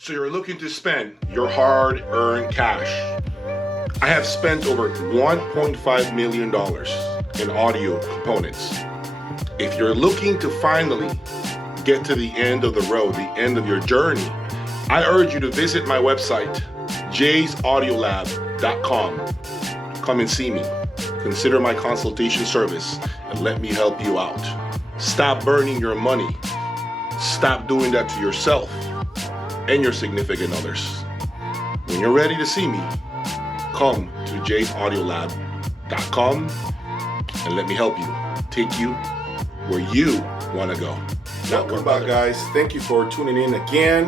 So you're looking to spend your hard-earned cash. I have spent over $1.5 million in audio components. If you're looking to finally get to the end of the road, the end of your journey, I urge you to visit my website, jayaudiolab.com. Come and see me. Consider my consultation service and let me help you out. Stop burning your money. Stop doing that to yourself and your significant others. When you're ready to see me, come to jayaudiolab.com and let me help you take you where you want to go. Welcome back, guys. Thank you for tuning in again.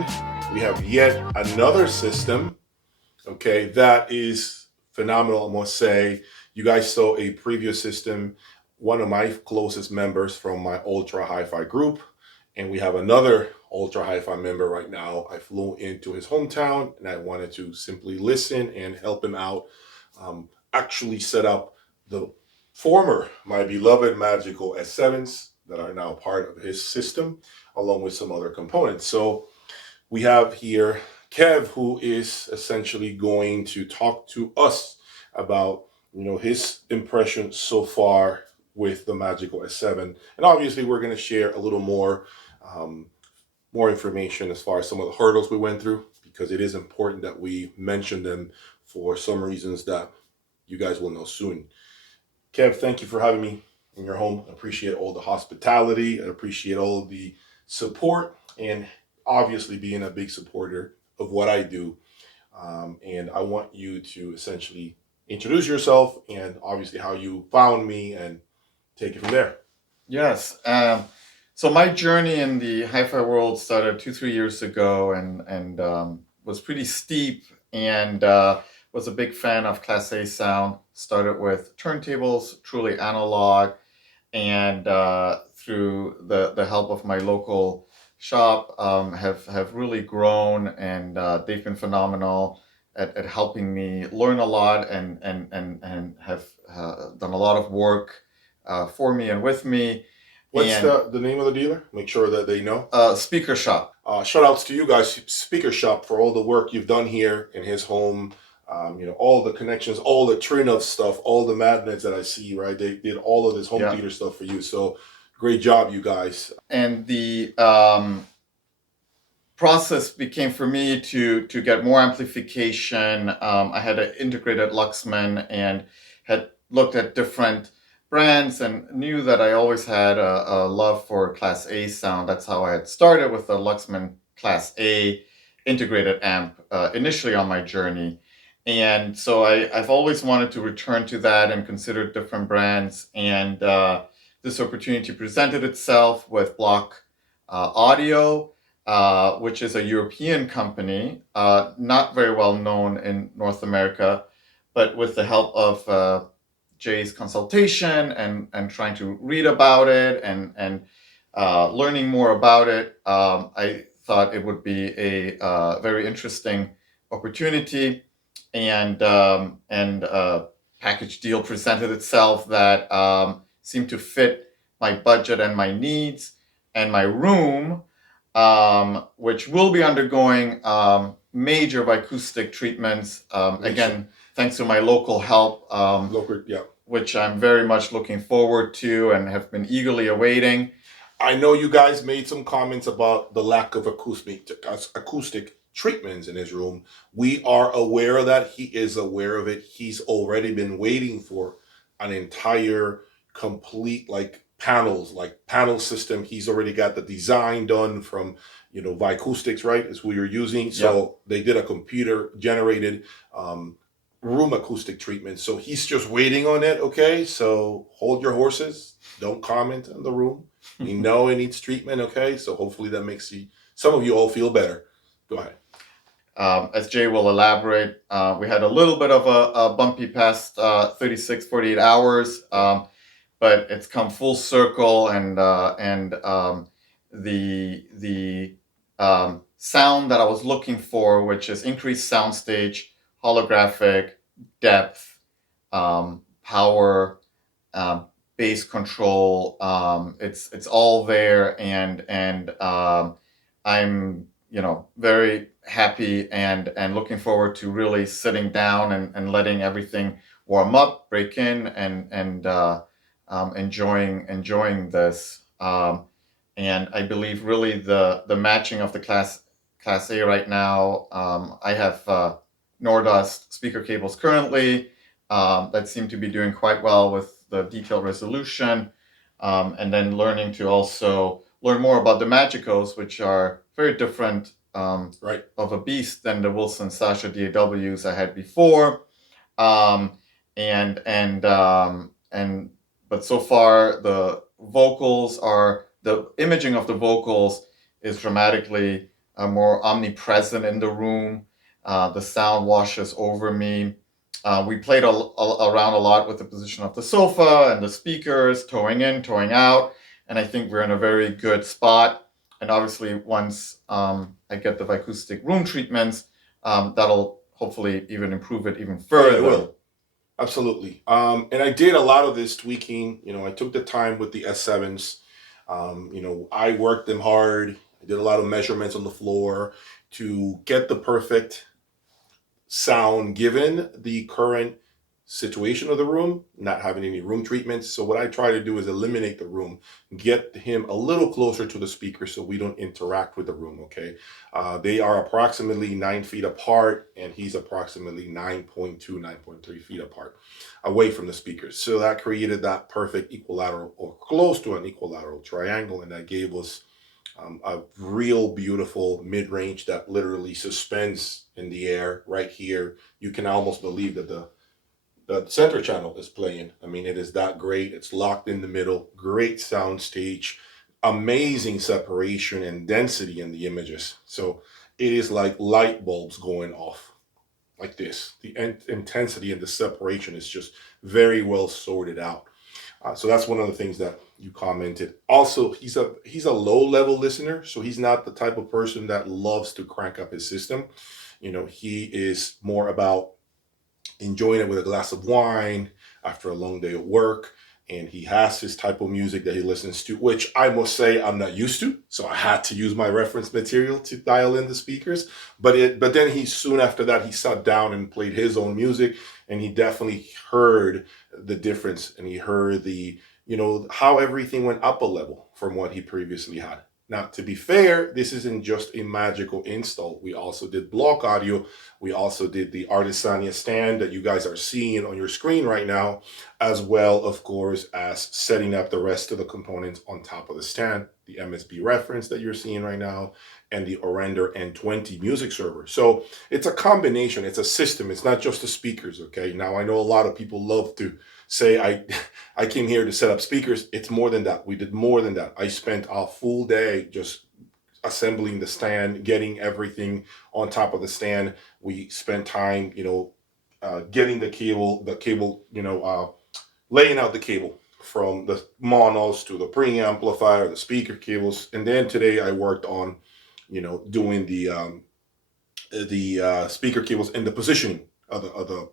We have yet another system, okay, that is phenomenal, I must say. You guys saw a previous system, one of my closest members from my Ultra Hi-Fi group, and we have another Ultra Hi-Fi member right now. I flew into his hometown and I wanted to simply listen and help him out, actually set up the former, my beloved Magical S7s that are now part of his system, along with some other components. So we have here Kev, who is essentially going to talk to us about, his impression so far with the Magical S7. And obviously we're going to share a little more information as far as some of the hurdles we went through, because it is important that we mention them for some reasons that you guys will know soon. Kev, thank you for having me in your home. I appreciate all the hospitality. I appreciate all the support and obviously being a big supporter of what I do. And I want you to essentially introduce yourself and obviously how you found me and take it from there. Yes. So my journey in the hi-fi world started 2-3 years ago and was pretty steep, and was a big fan of Class A sound. Started with turntables, truly analog, and through the help of my local shop, have really grown, and they've been phenomenal at helping me learn a lot and have done a lot of work for me and with me. What's the name of the dealer? Make sure that they know. Speaker Shop. Shout outs to you guys, Speaker Shop, for all the work you've done here in his home. All the connections, all the Trinuv stuff, all the magnets that I see, right? They did all of this home theater stuff for you. So great job, you guys. And the process became for me to get more amplification. I had an integrated Luxman and had looked at different brands and knew that I always had a love for Class A sound. That's how I had started with the Luxman Class A integrated amp initially on my journey. And so I've always wanted to return to that and consider different brands. And this opportunity presented itself with Block Audio, which is a European company, not very well known in North America, but with the help of Jay's consultation and trying to read about it and learning more about it, I thought it would be a very interesting opportunity, and a package deal presented itself that seemed to fit my budget and my needs and my room, which will be undergoing major acoustic treatments, again, thanks to my local help, which I'm very much looking forward to and have been eagerly awaiting. I know you guys made some comments about the lack of acoustic treatments in his room. We are aware of that. He is aware of it. He's already been waiting for an entire complete panel system. He's already got the design done from Vicoustics, right, is who you're using. So they did a computer generated room acoustic treatment. So he's just waiting on it. Okay, so hold your horses. Don't comment on the room. We know it needs treatment. Okay, so hopefully that makes some of you all feel better. Go ahead. As Jay will elaborate, we had a little bit of a bumpy past 36, 48 hours, but it's come full circle, and the sound that I was looking for, which is increased soundstage, holographic, depth, power, bass control, it's all there, and I'm very happy and looking forward to really sitting down and letting everything warm up, break in, and enjoying this. And I believe really the matching of the Class A right now. I have Nordust speaker cables currently that seem to be doing quite well with the detailed resolution, and then learning to also learn more about the Magicos, which are very different Right. of a beast than the Wilson Sasha DAWs I had before. Um, and but so far the imaging of the vocals is dramatically more omnipresent in the room. The sound washes over me. We played around a lot with the position of the sofa and the speakers, towing in, towing out, and I think we're in a very good spot. And obviously, once I get the acoustic room treatments, that'll hopefully even improve it even further. It will. Absolutely. And I did a lot of this tweaking. I took the time with the S7s. I worked them hard. I did a lot of measurements on the floor to get the perfect sound given the current situation of the room, not having any room treatments. So what I try to do is eliminate the room, get him a little closer to the speaker so we don't interact with the room, okay? They are approximately 9 feet apart, and he's approximately 9.2, 9.3 feet apart away from the speakers. So that created that perfect equilateral, or close to an equilateral triangle, and that gave us a real beautiful mid-range that literally suspends in the air right here. You can almost believe that the center channel is playing. I mean, it is that great. It's locked in the middle. Great sound stage. Amazing separation and density in the images. So it is like light bulbs going off like this. The intensity and the separation is just very well sorted out. So that's one of the things that you commented. Also, he's a low level listener, so he's not the type of person that loves to crank up his system. He is more about enjoying it with a glass of wine after a long day of work. And he has his type of music that he listens to, which I must say I'm not used to. So I had to use my reference material to dial in the speakers. But then he soon after that, he sat down and played his own music, and he definitely heard the difference, and he heard how everything went up a level from what he previously had. Now, to be fair, this isn't just a magical install. We also did block audio. We also did the Artisania stand that you guys are seeing on your screen right now, as well, of course, as setting up the rest of the components on top of the stand, the MSB reference that you're seeing right now, and the Orender N20 music server. So it's a combination. It's a system. It's not just the speakers, okay? Now, I know a lot of people love to say I came here to set up speakers. It's more than that. We did more than that. I spent a full day just assembling the stand, getting everything on top of the stand. We spent time, getting the cable, laying out the cable from the monos to the preamplifier, the speaker cables. And then today I worked on, doing the speaker cables and the positioning of the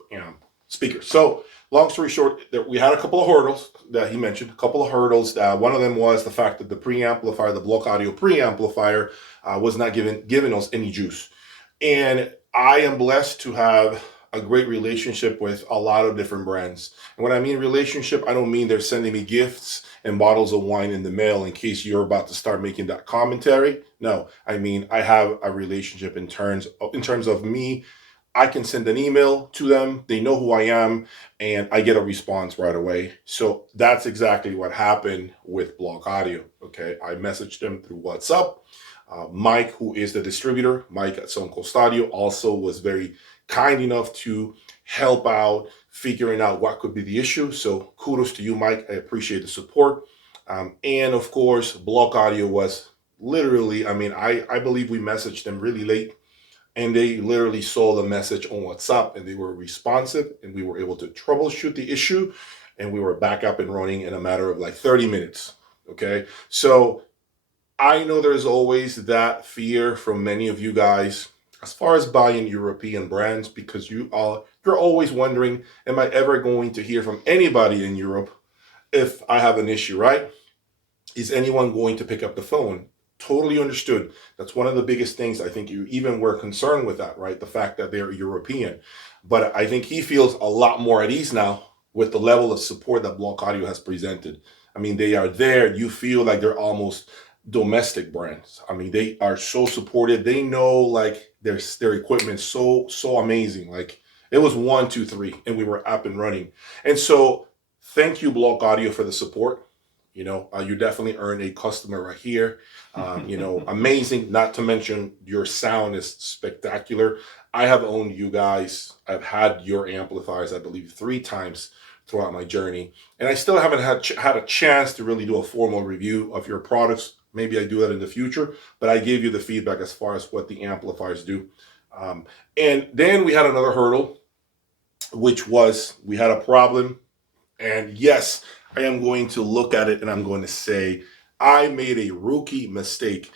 speakers. So long story short, we had a couple of hurdles that he mentioned, a couple of hurdles. One of them was the fact that the preamplifier, the block audio preamplifier, was not giving us any juice. And I am blessed to have a great relationship with a lot of different brands. And when I mean relationship, I don't mean they're sending me gifts and bottles of wine in the mail in case you're about to start making that commentary. No, I mean I have a relationship in terms of me. I can send an email to them. They know who I am, and I get a response right away. So that's exactly what happened with Block Audio. Okay, I messaged them through WhatsApp. Mike, who is the distributor, Mike at Suncoast Audio, also was very kind enough to help out figuring out what could be the issue. So kudos to you, Mike. I appreciate the support. And of course, Block Audio was literally, I believe we messaged them really late, and they literally saw the message on WhatsApp, and they were responsive, and we were able to troubleshoot the issue, and we were back up and running in a matter of like 30 minutes. Okay. So I know there's always that fear from many of you guys as far as buying European brands, because you're always wondering, am I ever going to hear from anybody in Europe if I have an issue, right? Is anyone going to pick up the phone? Totally understood. That's one of the biggest things. I think you even were concerned with that, right? The fact that they're European. But I think he feels a lot more at ease now with the level of support that Block Audio has presented. I mean, they are there. You feel like they're almost domestic brands. I mean, they are so supported. They know like their equipment so amazing. Like it was 1, 2, 3, and we were up and running. And so thank you, Block Audio, for the support. You definitely earned a customer right here. Amazing. Not to mention your sound is spectacular. I have owned you guys. I've had your amplifiers, I believe, 3 times throughout my journey, and I still haven't had a chance to really do a formal review of your products. Maybe I do that in the future, but I gave you the feedback as far as what the amplifiers do. And then we had another hurdle, which was we had a problem. And yes, I am going to look at it and I'm going to say I made a rookie mistake.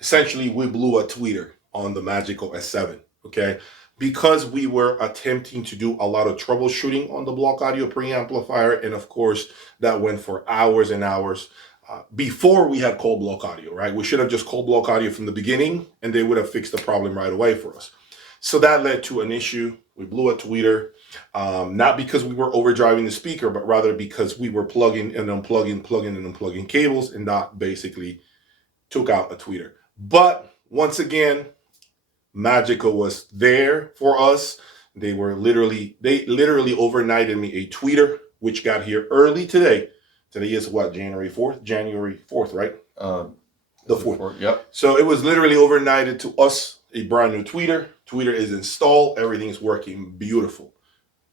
Essentially, we blew a tweeter on the Magical S7, okay? Because we were attempting to do a lot of troubleshooting on the Block Audio preamplifier, and of course, that went for hours and hours before we had called Block Audio, right? We should have just called Block Audio from the beginning, and they would have fixed the problem right away for us. So that led to an issue. We blew a tweeter, not because we were overdriving the speaker, but rather because we were plugging and unplugging cables, and that basically took out a tweeter. But once again, Magical was there for us. They literally overnighted me a tweeter, which got here early today. Today is what, January 4th? January 4th, right? The 4th. Yep. So it was literally overnighted to us, a brand new tweeter. Tweeter is installed. Everything is working beautiful.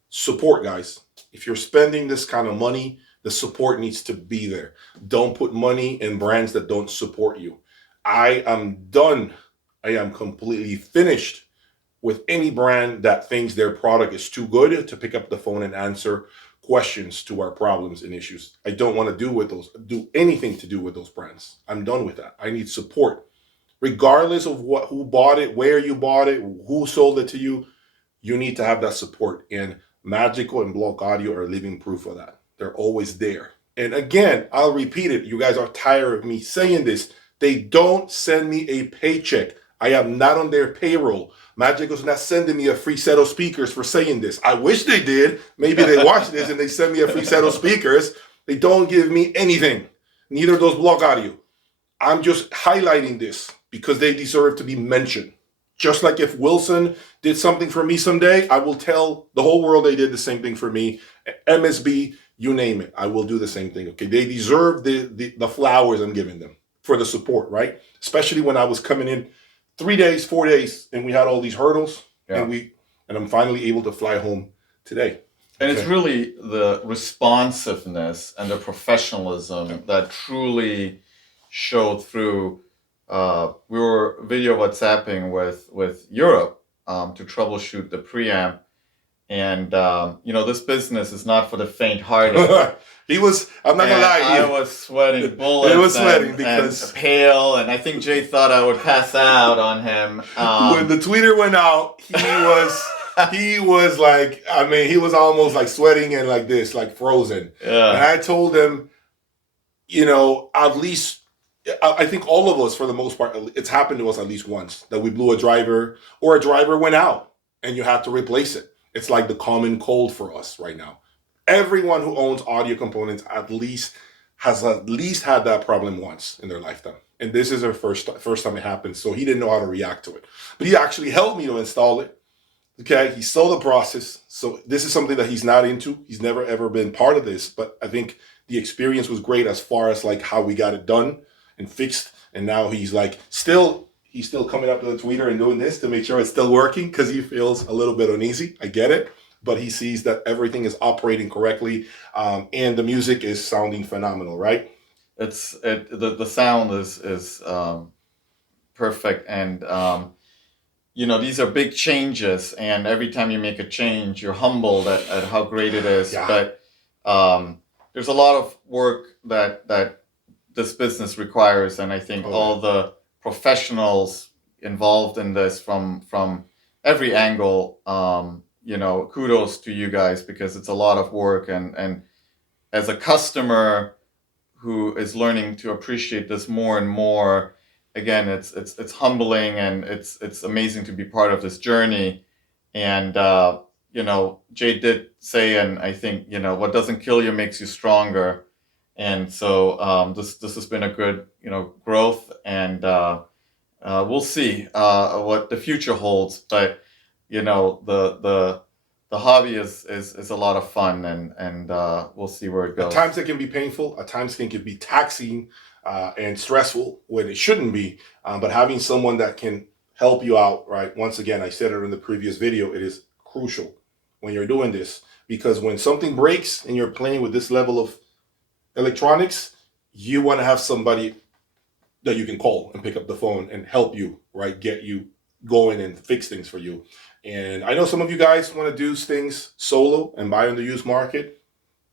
Support, guys. If you're spending this kind of money, the support needs to be there. Don't put money in brands that don't support you. I am done. I am completely finished with any brand that thinks their product is too good to pick up the phone and answer questions to our problems and issues. I don't want to do anything to do with those brands. I'm done with that. I need support. Regardless of who bought it, where you bought it, who sold it to you, you need to have that support. And Magical and Block Audio are living proof of that. They're always there. And again, I'll repeat it. You guys are tired of me saying this. They don't send me a paycheck. I am not on their payroll. Magical's not sending me a free set of speakers for saying this. I wish they did. Maybe they watch this and they send me a free set of speakers. They don't give me anything. Neither does Block Audio. I'm just highlighting this because they deserve to be mentioned. Just like if Wilson did something for me someday, I will tell the whole world they did the same thing for me. MSB, you name it, I will do the same thing. Okay, they deserve the flowers I'm giving them for the support, right? Especially when I was coming in 3 days, 4 days, and we had all these hurdles, and I'm finally able to fly home today. And it's really the responsiveness and the professionalism that truly showed through. We were video WhatsApping with Europe to troubleshoot the preamp, and this business is not for the faint-hearted. I'm not gonna lie, I was sweating bullets. It was sweating because and pale, and I think Jay thought I would pass out on him. When the tweeter went out, he was like, I mean, he was almost like sweating and like this, like frozen. Yeah. And I told him, at least, I think all of us, for the most part, it's happened to us at least once that we blew a driver or a driver went out and you had to replace it. It's like the common cold for us right now. Everyone who owns audio components has had that problem once in their lifetime. And this is our first time it happened. So he didn't know how to react to it. But he actually helped me to install it. Okay, he saw the process. So this is something that he's not into. He's never ever been part of this. But I think the experience was great as far as like how we got it done and fixed. And now he's like still coming up to the tweeter and doing this to make sure it's still working because he feels a little bit uneasy. I get it. But he sees that everything is operating correctly, and the music is sounding phenomenal, right? The sound is perfect, and these are big changes, and every time you make a change, you're humbled at how great it is. Yeah. But there's a lot of work that this business requires, and I think all the professionals involved in this from every angle. Kudos to you guys because it's a lot of work, and as a customer who is learning to appreciate this more and more, again, it's humbling, and it's amazing to be part of this journey. And Jay did say, and I think, what doesn't kill you makes you stronger. And so this has been a good growth, and we'll see what the future holds. But the hobby is a lot of fun, and we'll see where it goes. At times it can be painful. At times it can be taxing and stressful when it shouldn't be. But having someone that can help you out, right? Once again, I said it in the previous video, it is crucial when you're doing this, because when something breaks and you're playing with this level of electronics, you want to have somebody that you can call and pick up the phone and help you, right? Get you going and fix things for you. And I know some of you guys want to do things solo and buy on the used market.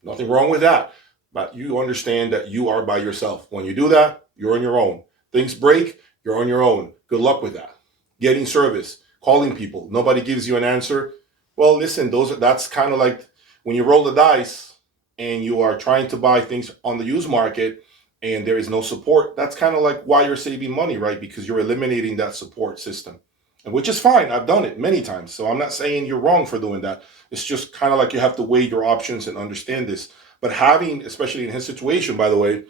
Nothing wrong with that. But you understand that you are by yourself. When you do that, you're on your own. Things break, you're on your own. Good luck with that. Getting service, calling people, nobody gives you an answer. Well, listen, that's kind of like when you roll the dice and you are trying to buy things on the used market and there is no support. That's kind of like why you're saving money, right? Because you're eliminating that support system, and which is fine. I've done it many times. So I'm not saying you're wrong for doing that. It's just kind of like you have to weigh your options and understand this. But having, especially in his situation, by the way,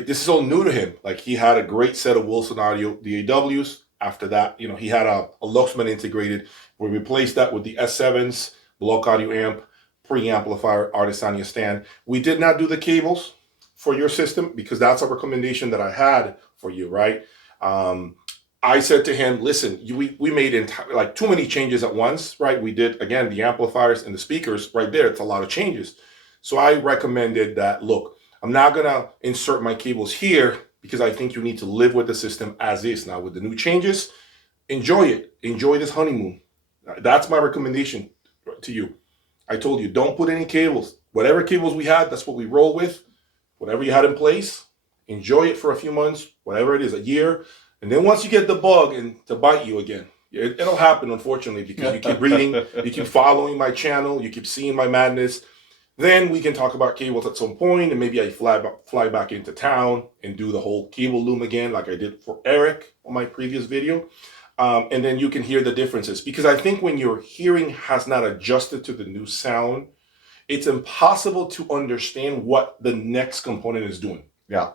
this is all new to him. Like, he had a great set of Wilson Audio DAWs. After that, he had a Luxman integrated. We replaced that with the S7s, block audio amp, preamplifier, Artisania stand. We did not do the cables for your system because that's a recommendation that I had for you, right? I said to him, listen, we made like too many changes at once, right? We did, again, the amplifiers and the speakers right there. It's a lot of changes. So I recommended that, look, I'm not going to insert my cables here because I think you need to live with the system as is. Now, with the new changes, enjoy it. Enjoy this honeymoon. That's my recommendation to you. I told you, don't put any cables. Whatever cables we had, that's what we roll with. Whatever you had in place, enjoy it for a few months, whatever it is, a year. And then once you get the bug and to bite you again, it'll happen, unfortunately, because you keep reading, you keep following my channel, you keep seeing my madness. Then we can talk about cables at some point, and maybe I fly back into town and do the whole cable loom again, like I did for Eric on my previous video. And then you can hear the differences. Because I think when your hearing has not adjusted to the new sound, it's impossible to understand what the next component is doing. Yeah,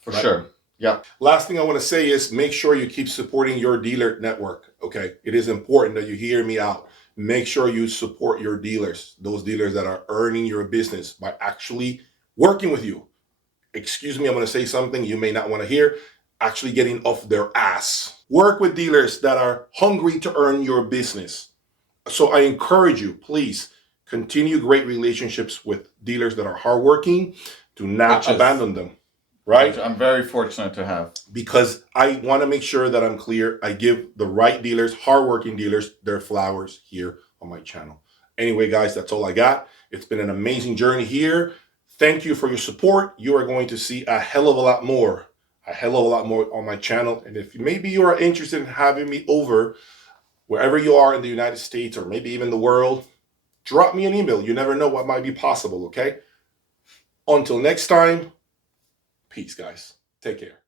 for sure. Yeah. Last thing I want to say is make sure you keep supporting your dealer network, okay? It is important that you hear me out. Make sure you support your dealers, those dealers that are earning your business by actually working with you. Excuse me, I'm going to say something you may not want to hear. Actually getting off their ass. Work with dealers that are hungry to earn your business. So I encourage you, please continue great relationships with dealers that are hardworking. Do not abandon them. Right? Which I'm very fortunate to have. Because I want to make sure that I'm clear. I give the right dealers, hardworking dealers, their flowers here on my channel. Anyway, guys, that's all I got. It's been an amazing journey here. Thank you for your support. You are going to see a hell of a lot more on my channel. And if maybe you are interested in having me over wherever you are in the United States or maybe even the world, drop me an email. You never know what might be possible, okay? Until next time. Peace, guys. Take care.